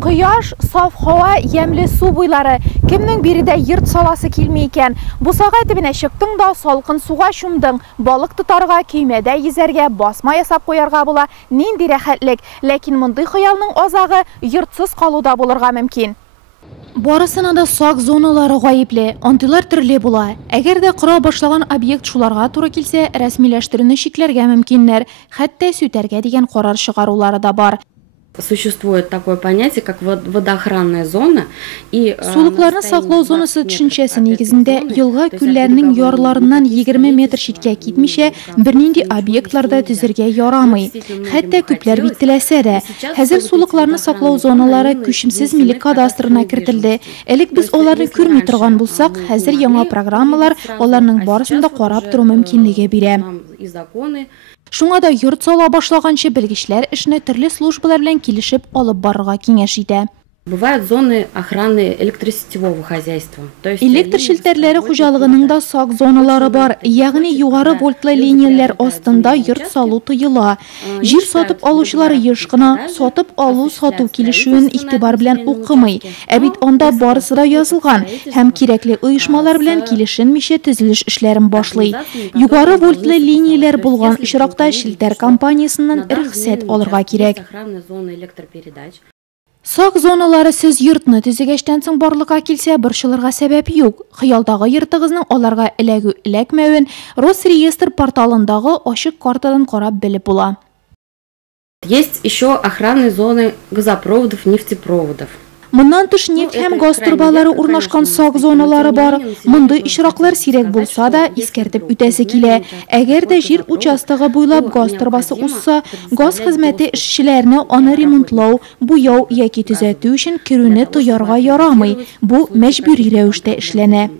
Quyosh, saf hava, yemli su buylары. Kimning biride yırt salası kelmeyken. Bu sağa dibine çıktın da salqın suğa şumdың. Balık tutarga, küymede yüzerge, basma yasap koyarga bula. Nindi rahatlik. Lekin mınday xıyalның ozağı yırtsız kaluda bulurga mümkün. Barısına da sağ zonaları gayipli, antilar türlü bula. Eğer de kıra başlagan obyekt şularga turı kilse, resmileştirini şiklerge mümkünler. Hatta süterge degen karar çıgaruları da var. Существует такое понятие, как водоохранная зона. Suluklarını saklау zonası düşüncesi negizinde yılga küllerinin yarlarından 20 metr şitke gitmişe bir nindi obyektlarda tüzirge yaramay. Hatta küpler bittilese de. Hazır suluklarını saklау zonaları küçümsüz millik kadastrına kirtildi. Elik biz onlarını kürmey turgan bulsak, hazır yana programmalar onlarının barısında qarab turu mümkünligi bire. Şuna da yurt sala başlaganчы bilgiçler işini türlü службалар bilen kilişip alıp barırga kengеш ide. Бывают зоны охраны электросетевого хозяйства. Elektr şilterleri hujalığının da sağ zonaları var. Yani yukarı voltlu liniyalar ostunda yurt salu tıyıla. Jir satıp aluşları yışkına, satıp alu satu kilişüğün ihtibar bilen okumay. Ebit onda barısı da yazılgan. Hem kirekli uyuşmalar bilen kilişinmişe tüzülüş işlerin başlay. Yukarı voltlu liniyalar bulgan işrakta şilter kampanyasından rıxset alırga kirek. Sağ zonaları siz yurtni tüzügeçten soň barlığa kilse bir şılırga sebep yok. Xıyaldağı yırtığızның olarga ilegu ilekmewin Росреестр portalındağı aşık kartadan qarab bilip bula. Есть еще охранные зоны газопроводов, нефтепроводов. Mundan tuş neft hem gaz turbaları urnaşkan sağ zonaları var. Mındı işraklar sirek bulsa da iskertip ütesi kile. Eğer de jir uçastığı buylap gaz turbası ussa, gaz hizmeti işçilerini onu remontlaw, bu yaw yeki tüzetü üçün kirüni tuyarga yaramay. Bu mecburi rewişte işlene.